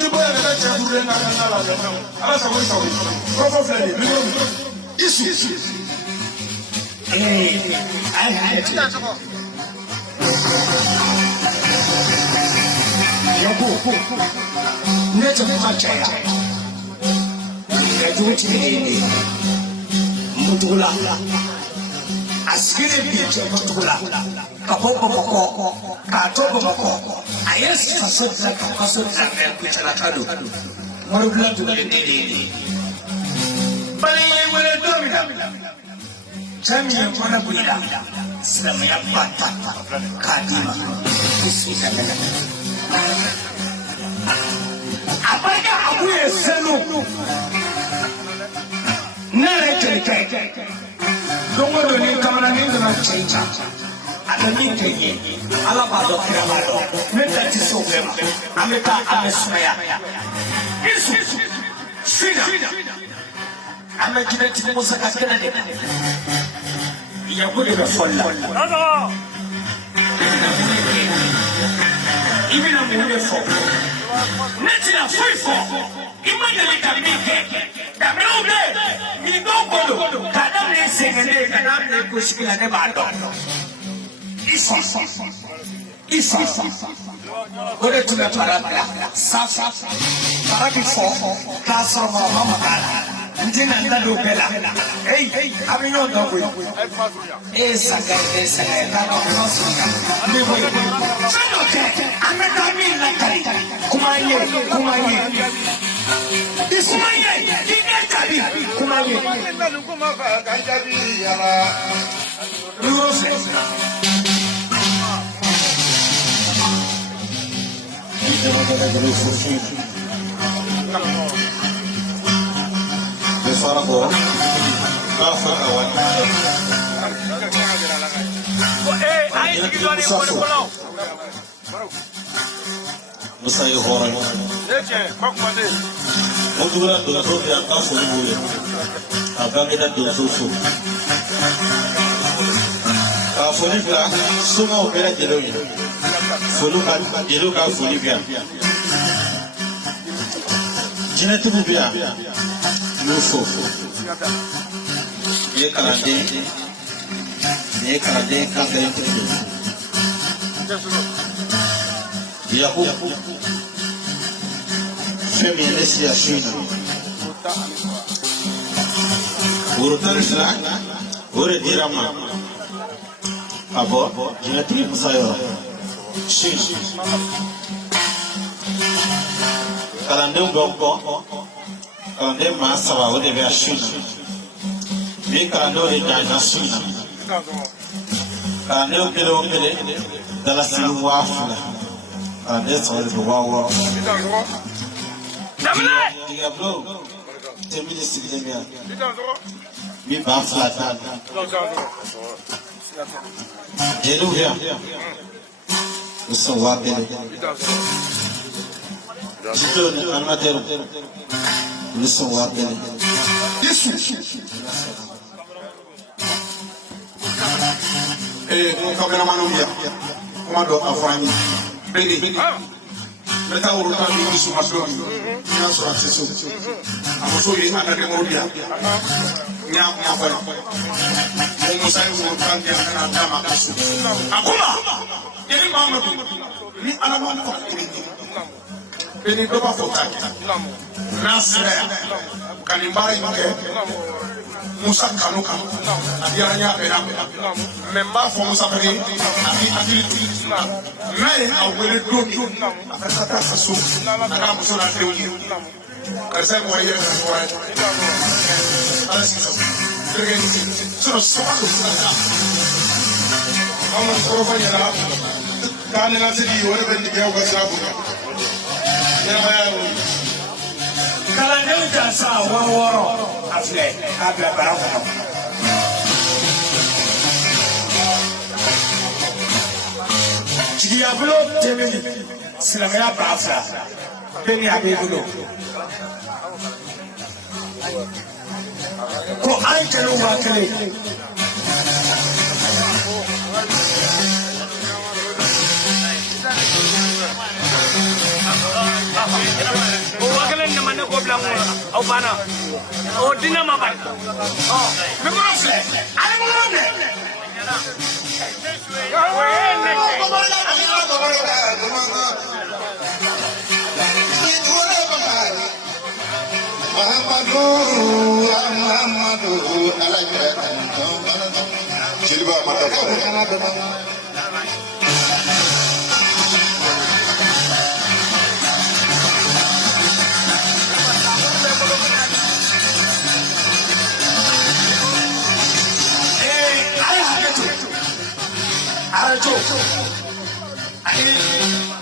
to buy a lecture and I had Mutula Askiri Beach Mutula Kapopo Moko Katopo Moko Ayes Kasut Kasut and Kuchalakadu Murula to the Didi But I will do Jamia Manabuida Samia Pata Kadima Abaga Abu Selu Narrate Don't go to the camera and change. I don't need to hear Alabado Kiramado, make that is over. I make that a swear. I'm a genetic Mosaka Kennedy. You're good for love. Even a beautiful. Natural free for. Imagine can make it. You don't go to Kadam sing and they cannot push me and about Go to the Parabra, Sasa, Parabifo, Castle Mama. Ndina ndalo bela hey abinyo ndogwe esa kano kosuka ndebo sanoke ametami nakali kumanye isumanye dinekali kumanye ndalukuma kanjabi yala ruose Sarabo, Kafa Awan. Musa Yohora. Mudura dozo ya kafu libuye. Abangida dozo su. Kafu libya suma opera jeloyi. Fuluka jeloka fulibya. Jinetu bubya. Mufo. Ye kalade kaka yetu. Yahu. Femi nesi ya shina. Urutarisla. Ure dirama. Abo. Jinatri musayo. Shina. Kalande mboko. Quand des masses va au début à Chine, mais quand nous les gagnons à Chine, quand nous pélons dans la silhouette, quand nous sommes les bois, Diablo, c'est mis les civiliens, mi baffe la table, j'ai l'ouvert, nous sommes wapés, je donne un matin. Listen what they cameraman here. Commando Afrani. Beni. Meta urutan di sumasoni. Nya so access. Amoso yi ana de morubia. Nya fa. Mo musa yi mo kan dia na dama kasu. Akuma. Yeri mama ni ana mama ko. Beni do ba fotaki. Nasre kanimbara yake Musa kanuka adianya pera memba fo Musa pere ati mai awele domi akata faso akara Musa na deuni kasa mo yeye ko ala sisa regenti so mama ko fa yala kana na sidi wala bendi ke ko sabu ya bayo Kalande utasa waworo afle abla barakono Diablo temeni silamaya bafra beni abebulo ko aikelo wakele Obana. Oh, dinner, my man. Oh,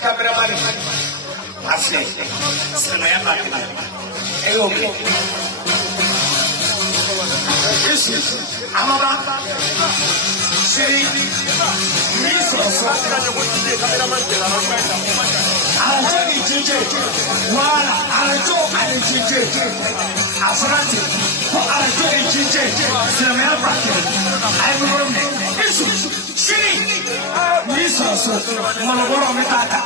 cameraman, asli, semuanya pakai. Oke. Amara, Seri, Misos, Anjani JJ, Wala, Anjo, and JJ, Asrati, Anjani JJ, semuanya pakai. I'm running. Seri, Misos, Malaboro Metaka.